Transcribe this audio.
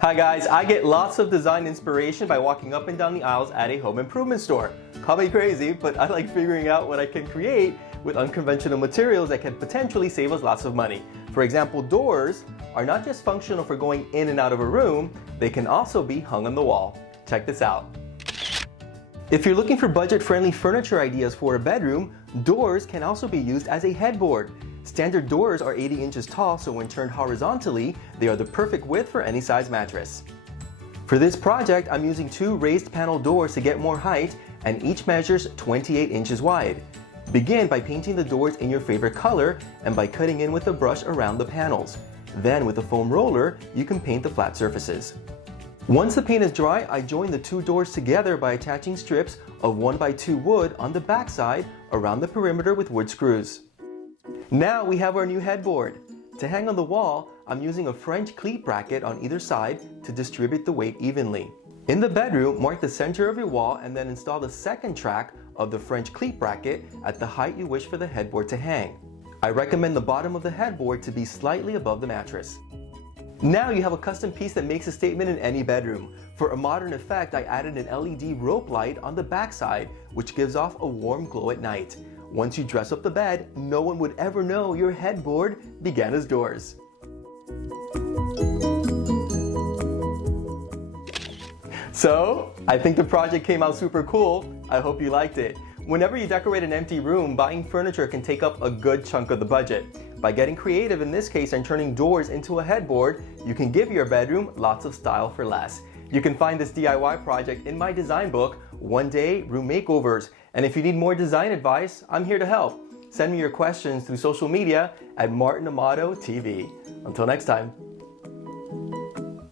Hi guys, I get lots of design inspiration by walking up and down the aisles at a home improvement store. Call me crazy, but I like figuring out what I can create with unconventional materials that can potentially save us lots of money. For example, doors are not just functional for going in and out of a room, they can also be hung on the wall. Check this out. If you're looking for budget-friendly furniture ideas for a bedroom, doors can also be used as a headboard. Standard doors are 80 inches tall, so when turned horizontally, they are the perfect width for any size mattress. For this project, I'm using two raised panel doors to get more height, and each measures 28 inches wide. Begin by painting the doors in your favorite color and by cutting in with a brush around the panels. Then with a foam roller, you can paint the flat surfaces. Once the paint is dry, I join the two doors together by attaching strips of 1x2 wood on the back side around the perimeter with wood screws. Now we have our new headboard. To hang on the wall, I'm using a French cleat bracket on either side to distribute the weight evenly. In the bedroom, mark the center of your wall and then install the second track of the French cleat bracket at the height you wish for the headboard to hang. I recommend the bottom of the headboard to be slightly above the mattress. Now you have a custom piece that makes a statement in any bedroom. For a modern effect, I added an LED rope light on the backside, which gives off a warm glow at night. Once you dress up the bed, no one would ever know your headboard began as doors. So, I think the project came out super cool. I hope you liked it. Whenever you decorate an empty room, buying furniture can take up a good chunk of the budget. By getting creative in this case and turning doors into a headboard, you can give your bedroom lots of style for less. You can find this DIY project in my design book, One Day Room Makeovers. And if you need more design advice, I'm here to help. Send me your questions through social media at Martin Amato TV. Until next time.